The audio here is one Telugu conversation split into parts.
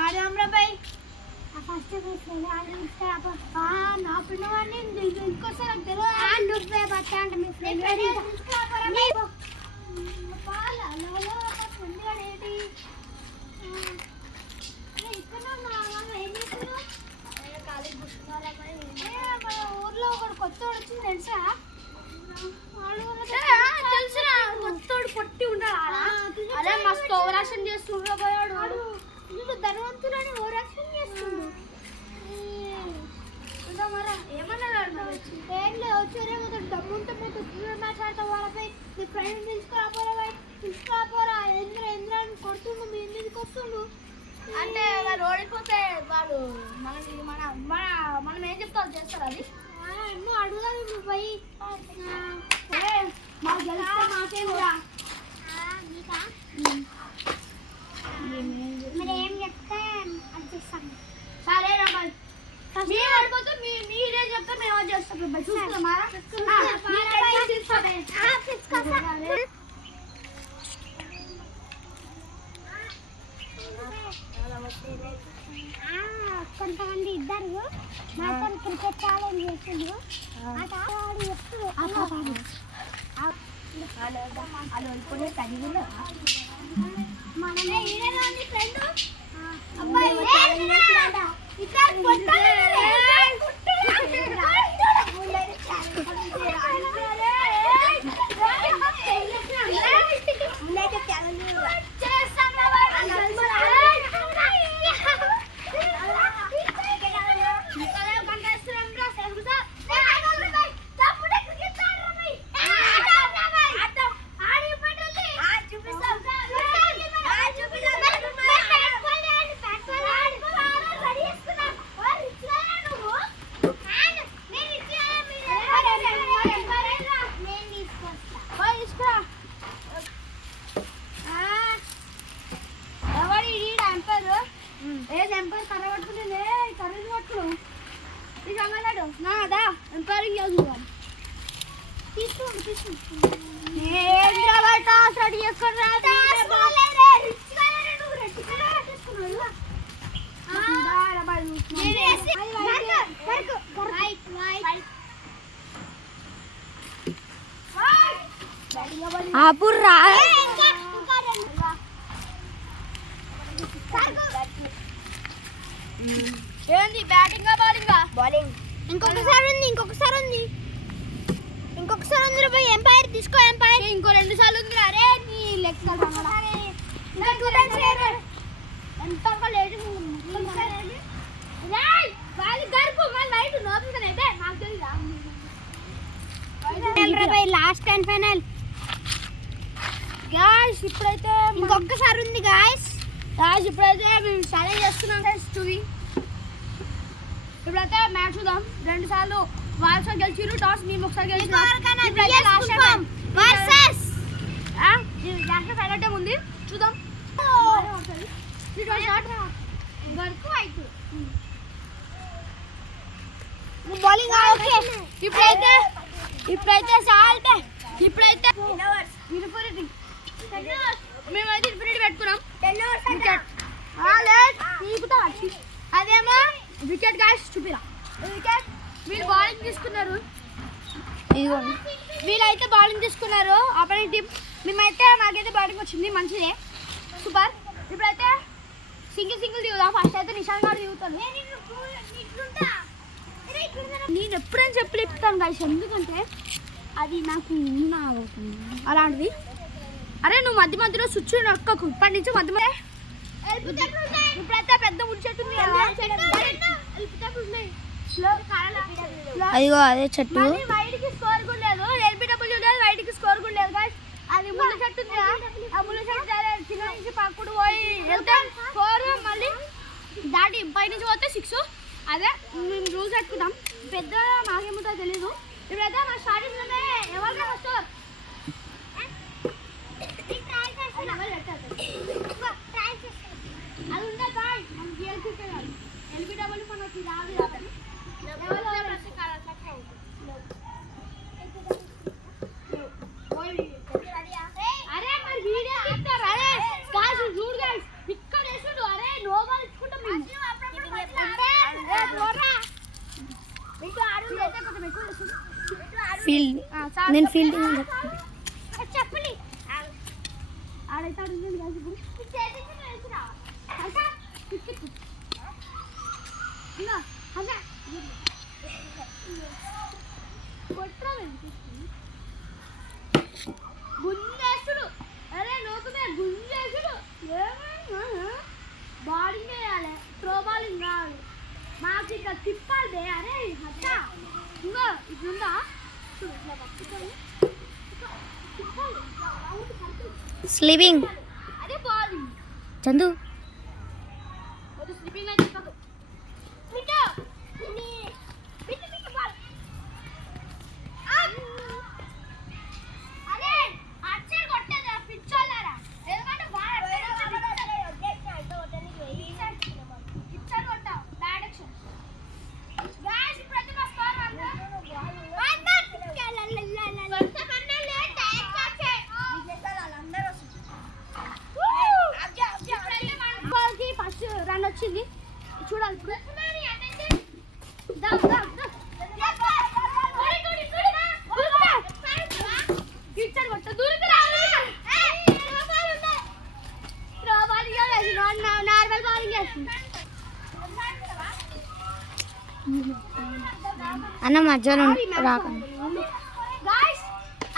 ఆడమ్రా బై ఫస్ట్ నా ఫ్రెండ్ వాడిని ఇంకోసారి నాకు తెలియదు బట్టా అంటే మీ ఫ్రెండ్ ఊర్లో ఒకడు కొత్త వచ్చింది తెలుసా తెలుసురా కొత్తోడు పొట్టి ఉన్నాడు అదే మస్తు ఓవరాక్షన్ చేస్తుండ్రు పోయాడు ఇల్లు ధనవంతులని ఓవరాక్షన్ చేస్తుండు ఏమన్నాడు ఏం లేదు వచ్చారేమో డబ్బుంటే పోతే మాట్లాడతాం వాళ్ళపై మీ ఫ్రెండ్ పిలుచుకోపోరా ఎంద్ర అని కొడుతుండు మీ మీదకి వస్తుండు అంటే వాడు ఓడిపోతే వాడు మనకి మనం ఏం చెప్తాం చేస్తారు అది ఎన్నో అడుగుదాం ఇప్పుడు పోయి మాకు గెలిస్తే మాకేంరా మీరు ఏం చెప్తే అది చేస్తాం సరే రాబాయ్ మీరు ఓడిపోతే మీరే చెప్తే మేము అది చేస్తాం చూస్తామా కొంతమంది ఇద్దరు నాతో క్రికెట్ ఛాలెంజ్ చేసిండ్రు మనమే ఫ్రెండ్ అబ్బాయి ఆపుర్రా ఏంది బ్యాటింగ్ బౌలింగ్ ఇంకొకసారి ఉంది పోయి ఎంపైర్ తీసుకో ఎంపైర్ ఇంకో 2 సార్లు ఉంది అరే నీ లెక్క ఎంత late last and final guys ఇప్పుడైతే ఇంకొకసారి ఉంది గాయ్స్ ఇప్పుడైతే మేము ఛాలెంజ్ చేస్తున్నాం గాయ్స్ ఇప్పుడైతే మ్యాచ్ చూద్దాం 2 సార్లు వాళ్ళు గెలిచిరు టాస్ మేము ఒకసారి గెలిచినాం ఫైనల్ టైం ఉంది చూద్దాం బౌలింగ్ ఓకే ఇప్పుడైతే చాలంటే ఇప్పుడైతే మేమైతే ఇన్ఫినిటీ పెట్టుకున్నాం అదేమో వికెట్ గాయ్స్ చూపిరా వికెట్ వీళ్ళు బౌలింగ్ తీసుకున్నారు వీళ్ళైతే బౌలింగ్ తీసుకున్నారు ఆపోనెంట్ టీం మేమైతే మాకైతే బౌలింగ్ వచ్చింది మంచిదే సూపర్ ఇప్పుడైతే సింగిల్ దిగుదాం ఫస్ట్ అయితే నిషాన్ గారు దిగుతాను నేను ఎప్పుడైనా చెప్పి చెప్తాను గాయ్స్ ఎందుకంటే అది నాకు అలాంటిది అరే నువ్వు మధ్యలో స్విచ్ నొక్కకు ఇప్పటి నుంచి మధ్య ఇప్పుడైతే పెద్ద ముడిచెట్టు అదిగో అదే చెట్టు వైట్కి స్కోర్ కూడా లేదు ఎల్బిడబ్ల్యూ లేదు వైట్కి స్కోర్ కూడా లేదు గాయ్స్ అది ముళ్ళ చెట్టు ఉంది ఆ ముళ్ళ చెట్టు చిన్న నుంచి పక్కడు పోయి వెళ్తే 4 మళ్ళీ దాటి పై నుంచి పోతే 6 అదే మేము రూల్స్ పెట్టుకుంటాం పెద్ద నాకేముంటో తెలీదు ఇప్పుడైతే మా స్టార్టింగ్లోనే ఎవరికైనా వస్తారు అది ఉండే బాయ్ ఎల్బిడబ్ల్యూ మనకి రాదు ఫీల్డ్ నేను ఫీల్డింగ్ అని చెప్పండి ఆడైతే గుంజేసుడు అరే నోకునే గుంజేసుడు బాలింగ్ వేయాలి త్రో బాలింగ్ కాదు మాకు ఇక తిప్పాలి అరే అట్టా ఇంకో ఇట్లుందా స్లీపింగ్ అదే బాలింగ్ చందు స్లీపింగ్ అయితే రన్ వచ్చింది చూడాలి నార్మల్ బాలింగ్ చేస్తుంది అన్న మధ్యలో రాకండి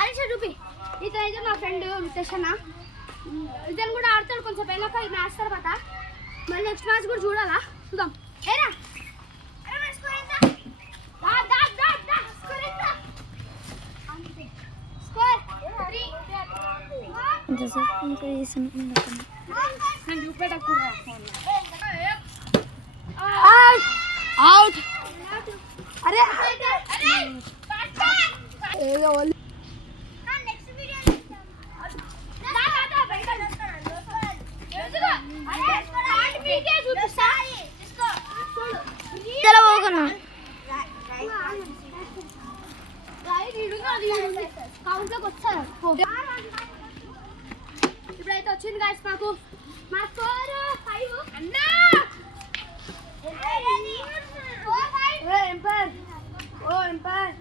అది చూపి ఇతనైతే మా ఫ్రెండ్ రితేష్ అన్న ఇతను కూడా ఆడతాడు కొంచెం వెళ్ళక ఈ మ్యాచ్ తర్వాత మళ్ళీ నెక్స్ట్ మ్యాచ్ కూడా చూడాలా చూద్దాం ఏరా అవుట్ అరే ఏదో ఇప్పుడైతే వచ్చింది గాయస్ మాకు మా స్కోర్ 5 అన్నా ఎంపైర్ ఓ ఎంపైర్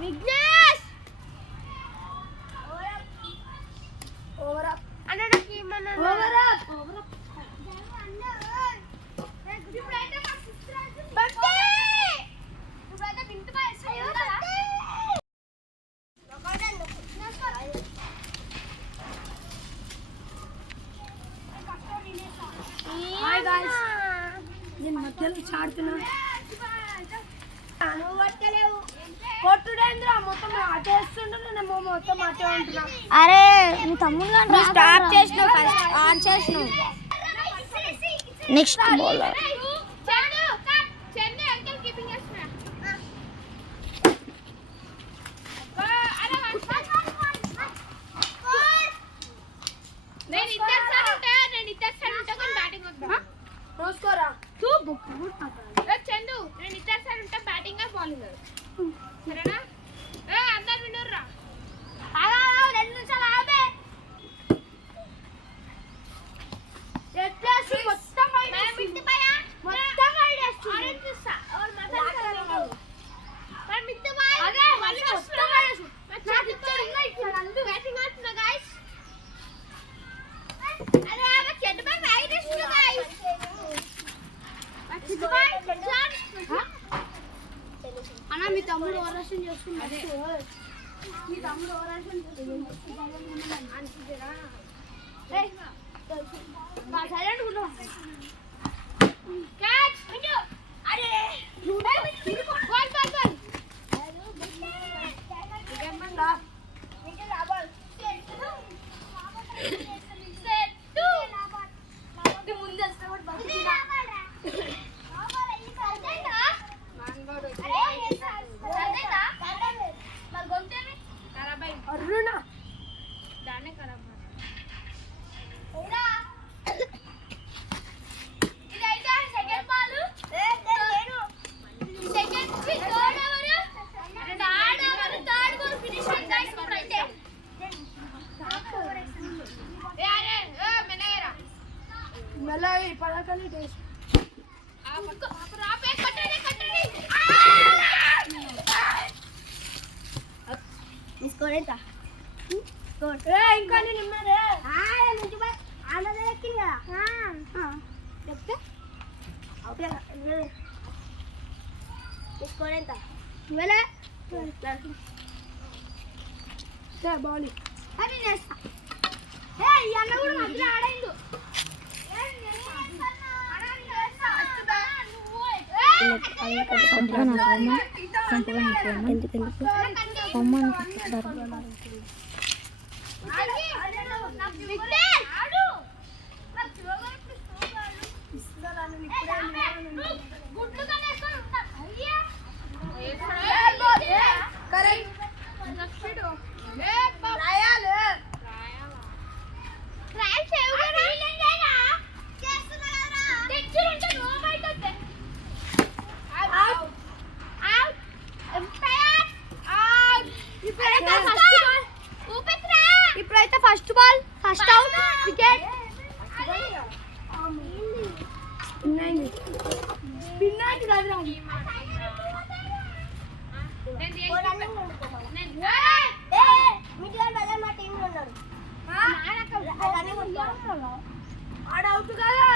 విఘ్నేష్ ఓవర్ అప్ అన్న నాకు ఏమన్నా ఓవర్ అప్ ఇప్పుడైతే మా సిస్టర్ బర్త్డే ఇప్పుడైతే బింటు బాయ్ కదా హాయ్ గాయ్స్ నేను మధ్యలో చాడుతున్నా నువ్వు పట్టలేవు కొట్టుడేంద్రా మొత్తం అటేస్తుంటే నేను మొత్తం అటే ఉంటున్నా అరే నీ తమ్ముడు స్టాప్ చేసినావు ఫస్ట్ ఆన్ చేసినావు నెక్స్ట్ బౌలర్ చందు నేను ఇద్దరు సార్ ఉంటా బ్యాటింగ్ బౌలింగ్ సరేనా అందరు వినర్రా 2 నిమిషాలు ఆగే ఎట్లేసి మొత్తం మిట్టిపాయా మొత్తం ఐడియాస్ ఆరెంజ్ చూస్తా और మాట్లాడతారు మరి మిట్టిపాయ అదే మళ్ళీ మొత్తం ఐడియాస్ నాకు ఇచ్చారు ఇంకా ఇచ్చారు అందరూ బ్యాటింగ్ ఆడుతున్నా గాయ్స్ అరే ఆ చెడ్డబాయ్ ఐడియాస్ గాయ్స్ అన్న మీ తమ్ముడు ఓవరాక్షన్ చేస్తున్నాడు మీ తమ్ముడు ఓవరాక్షన్ సైలెంట్ ఉన్నావు క్యాచ్ అరే బాల్ బాల్ బాల్ అరుణ దానే ఖరాబ్ ఇదైతే second ball second third over and third ball finish అయింది గైస్ ఇప్పుడైతే ఏ అరే ఏ మెనేరా మెల్లగా పడకని టేస్ట్ స్కోర్ ఎంత ఇంకా నేను ఉన్నదే ఆంధ్ర ఎక్కింది కదా చెప్తే స్కోర్ ఎంత బాగుంది అది నేస్తా ఈ అన్న కూడా మధ్యలో ఆడైండు ఇప్పుడైతే first ball first out wicket ఆడవుట్ కదా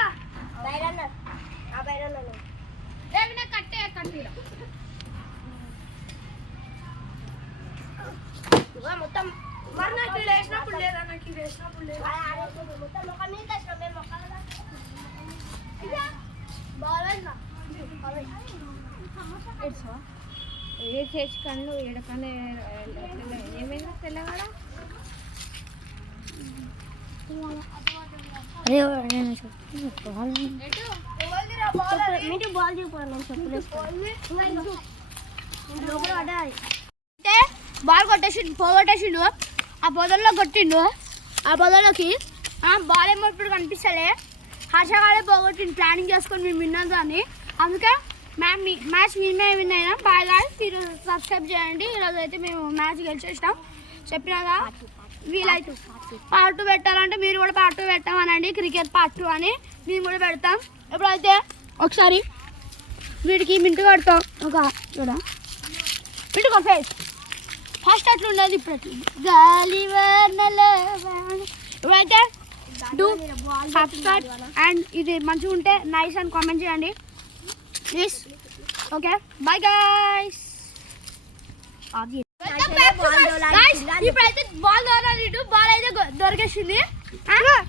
మొత్తం మరి నాకు వేసినప్పుడు లేదా నాకు వేసినప్పుడు లేదా ఏ చేసి కళ్ళు ఎడకనే ఏమైంది తెల్లగాడ మీకు బాల్ చూపాలి నేను చెప్పులు లోపల పడ్డాయి అంటే బాల్ పోగొట్టేసిండు ఆ పొదల్లో కొట్టిండు ఆ పొదల్లోకి బాల్ ఏమో ఇప్పుడు కనిపిస్తలే హర్షగాడే పోగొట్టిండు ప్లానింగ్ చేసుకొని మేము విన్నాం దాన్ని అందుకే మ్యాచ్ మేమే విన్ అయినా బాగా మీరు సబ్స్క్రైబ్ చేయండి ఈరోజు అయితే మేము మ్యాచ్ గెలిచేసినాం చెప్పినాగా వీలైతే పార్ట్ 2 పెట్టాలంటే మీరు కూడా పార్ట్ 2 పెట్టామనండి క్రికెట్ పార్ట్ 2 అని మేము కూడా పెడతాం ఎప్పుడైతే ఒకసారి వీడికి మింటు కడతాం ఒక చూడ మింటు ఫేస్ ఫస్ట్ అట్లా ఉండదు ఇప్పుడు అట్లా గాలి ఇప్పుడైతే డూ సబ్స్క్రైబ్ అండ్ ఇది మంచిగా ఉంటే నైస్ అని కామెంట్ చేయండి ప్లీజ్ ఓకే బాయ్ గైస్ ఇప్పుడైతే బాల్ దొరకలేదు బాల్ అయితే దొరికేసింది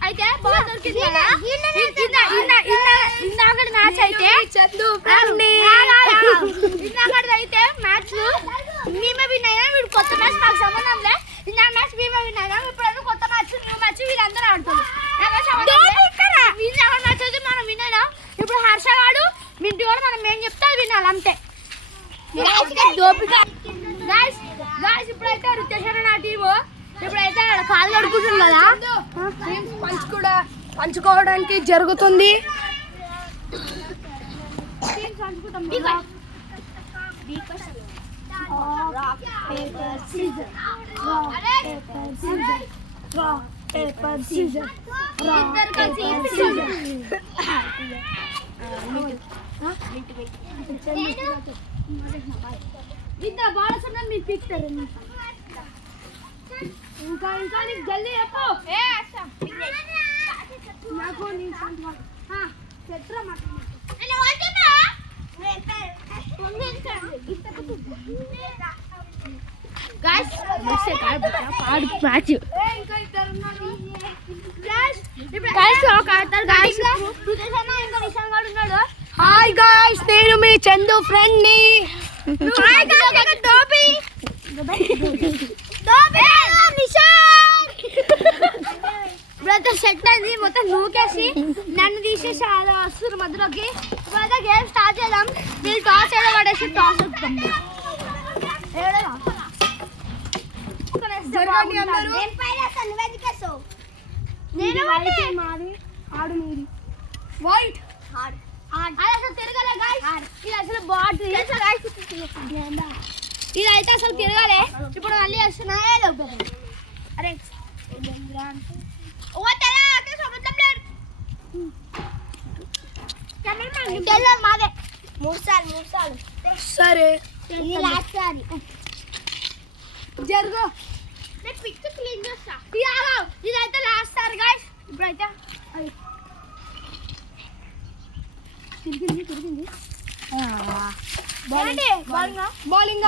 అయితే బాల్ దొరికింది కదా ఇందాక మ్యాచ్ అయితే ఇందాక అయితే మ్యాచ్ మేమే విన్ అయినా వీడు కొత్త మ్యాచ్ మాకు సంబంధం లే ఇందాక మ్యాచ్ మేమే విన్ అయినా ఇప్పుడు కొత్త మ్యాచ్ న్యూ మ్యాచ్ వీళ్ళందరూ ఆడుతున్నారు ఇందాక మ్యాచ్ అయితే మనం విన్ అయినా ఇప్పుడు హర్ష గాడు మింటి కూడా మనం ఏం చెప్తే అది వినాలి అంతే గాయ్స్ ఇప్పుడైతే రితేష్ నా టీము ఇప్పుడైతే కాలు కడుకుంటుంది కదా పంచుకోవడానికి జరుగుతుంది ఇద్దరు బాల్స్ ఉన్నారు మీరు పీకుతారు ఇంకా ఇంకా నీకు జల్దీ చెప్పు నాకు చెట్రా హాయ్ గాయ్స్ నేను మీ చందు ఫ్రెండ్ ని బ్రదర్ సెట్ అయింది మొత్తం నూకేసి నన్ను తీసేసి అలా వస్తున్నారు మధ్యలోకి ఇప్పుడైతే గేమ్ స్టార్ట్ చేద్దాం మీరు టాస్ ఏదో పడేసి టాస్ వస్తాం నేను మాది ఆడు మీది వైట్ అసలు తిరగలే ఇది అసలు బాగుంటుంది ఇది అయితే అసలు తిరగలే ఇప్పుడు మళ్ళీ వస్తున్నా అరే మాదే 3 సార్లు సరే ఇది లాస్ట్ సారి జరుగు నేను పిక్ క్లీన్ చేస్తా ఇదైతే లాస్ట్ సార్ గైస్ ఇప్పుడైతే తిరిగింది బౌలింగ్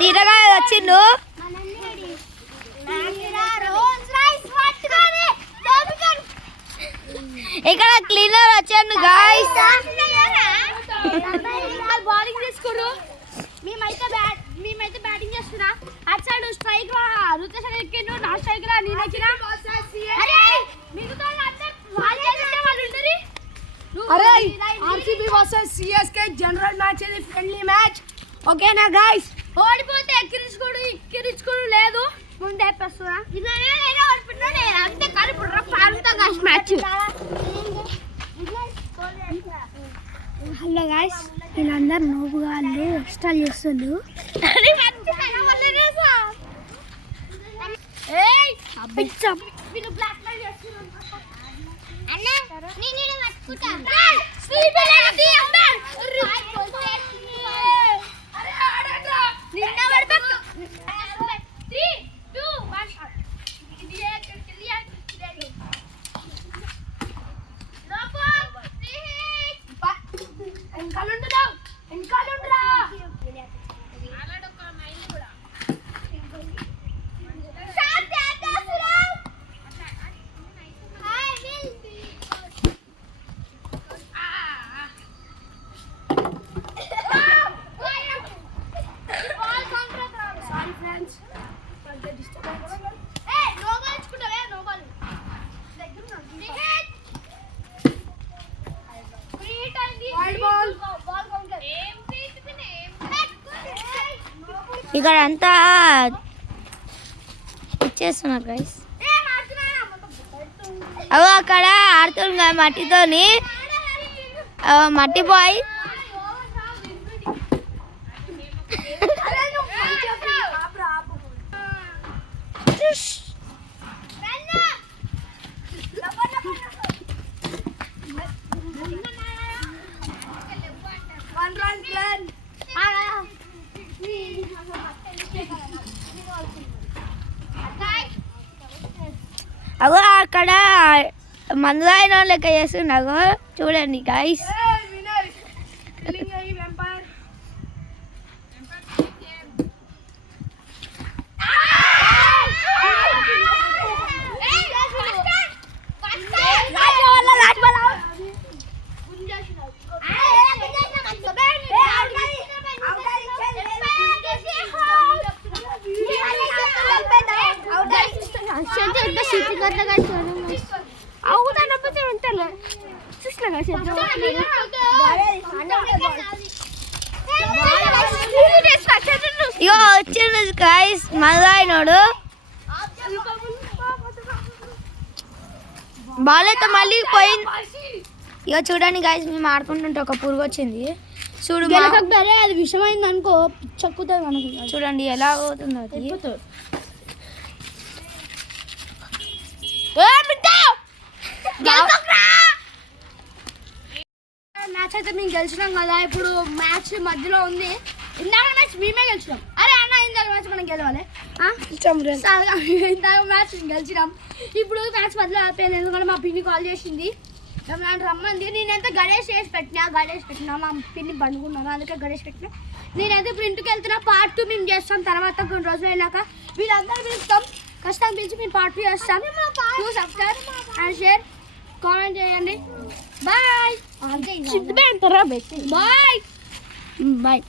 తీరగా వచ్చిండు. ఇక్కడ క్లీనర్ వచ్చాను గాయ్స్. బౌలింగ్ తీసుకోరు. మేమైతే బ్యాటింగ్ చేస్తున్నా. అటు సైడ్ స్ట్రైక్ రుతేష్ ఎక్కిండు, నా స్ట్రైక్ రా నేను ఎక్కినా. అరే RCB versus CSK general match, ఇది ఫ్రెండ్లీ మ్యాచ్. ఓకేనా గైస్? ఓడిపోతే ఎక్కిరించుకోడు లేదు, ముందే పెస్తున్నా. హలో గాయ్స్, వీళ్ళందరూ నోబుగా వాళ్ళు ఇన్స్టాల్ చేస్తుండ్రు. ఇక్కడ అంతా ఇచ్చేస్తున్నారు గైస్. అవి అక్కడ ఆడుతుంది మట్టితోని, మట్టి బాయ్. అగో అక్కడ మందు అయిన లెక్క చేస్తున్నాగో చూడండి గైస్. ఇగో వచ్చిండు గైస్ మందు అయినోడు. బాల్ అయితే మళ్ళీ పోయింది. ఇక చూడండి గైస్, మేము ఆడుకుంటుంటే ఒక పురుగు వచ్చింది చూడు. అది విషమైంది అనుకో చక్కుతుంది మనకి. చూడండి ఎలా అవుతుందో అది. మ్యాచ్ అయితే మేము గెలిచినాం కదా. ఇప్పుడు మ్యాచ్ మధ్యలో ఉంది. ఇందాక మ్యాచ్ మేమే గెలిచినాం. అరే అన్న, ఇందాక మ్యాచ్ మనం గెలవాలి. ఇందాక మ్యాచ్ గెలిచినాం. ఇప్పుడు మ్యాచ్ మధ్యలో అయిపోయింది, ఎందుకంటే మా పిన్ని కాల్ చేసింది, రమ్మంది. నేనైతే గణేష్ పెట్టినా మా పిన్ని పండుకున్నాను, అందుకే గణేష్ పెట్టినా. నేనైతే ఇప్పుడు ఇంటికి వెళ్తున్నా. పార్ట్ 2 మేము చేస్తాం తర్వాత, కొన్ని రోజులు అయినాక వీళ్ళందరూ పిలుస్తాం. ఖచ్చితంగా పిలిచి మేము పార్ట్ 2 చేస్తాం. సబ్స్క్రైబ్ అండ్ షేర్, కామెంట్ చేయండి. Bye bye bye.